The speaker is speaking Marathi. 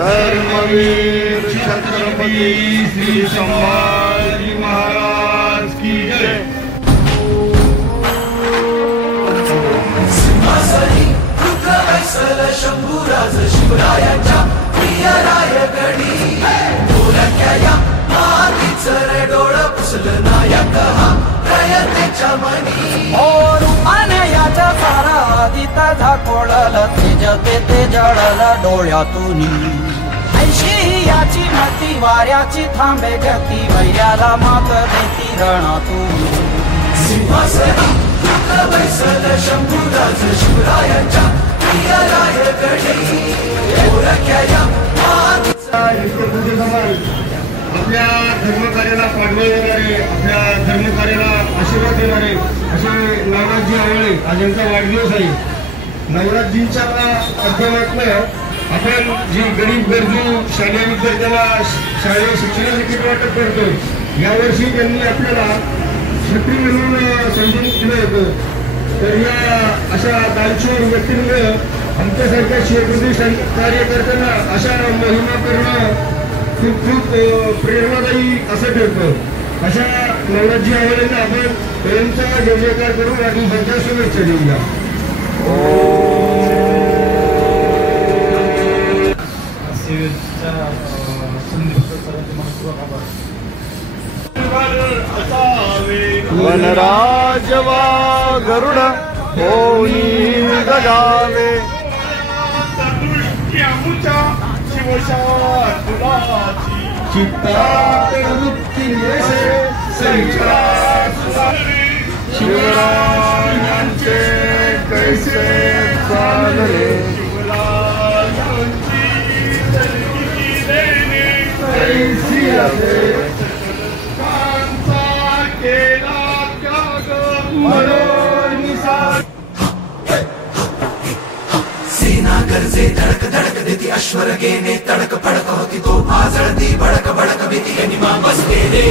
धर्मवीर छत्रपति श्री संभाजी महाराज की जय। सिंहासनी रुद्रवैसल शंभूराज शिवरायांच्या प्रिय रायगडी ढोलक्या मातीचं डोळ पुसलं नायक हा प्रयत्नेच्या मनी रूपाने याच्या सारा आदिता झाकोळलं तेज ते जळलं डोळ्यातून ऐशी याची मती वाऱ्याची थांबे गती वैऱ्याला मात देती रणातून सिंहासनी रुद्रवैसल शंभूराज शिवरायांच्या प्रिय रायगडी ढोलक्या आपल्या धर्मकार्याला पाठबळ देणारे, आपल्या धर्मकार्याला आशीर्वाद देणारे असे नवनाथजी आवळे आज यांचा वाढदिवस आहे। नवनाथजींच्या माध्यमातून आपण जी गरीब गरजू शालेय विद्यार्थ्याला शालेय शिक्षणासाठी वाटप करतो, यावर्षी त्यांनी आपल्याला छत्री म्हणून समजून दिलं होतं। तर या अशा दानशूर व्यक्तींमुळे आमच्यासारख्या शिवप्रदेश कार्य करताना अशा मोहिमा करणं खूप खूप प्रेरणादायी असं ठरतं। अशा नवनाथजी आवळेंना आपण त्यांचा जय जयकार करून वाढदिवसाच्या शुभेच्छा देऊया। वनराज वा गरुड होई गजावे चित्तात वृत्ती निरसे शिवरायांचे कैसे चालले कैसी असे केला त्याग म्हणून सेना गरजे धडक धडक देती अश्वरगेने तडक फडक होती तो आजळती भडक भडक भीती गनिमा बसलेले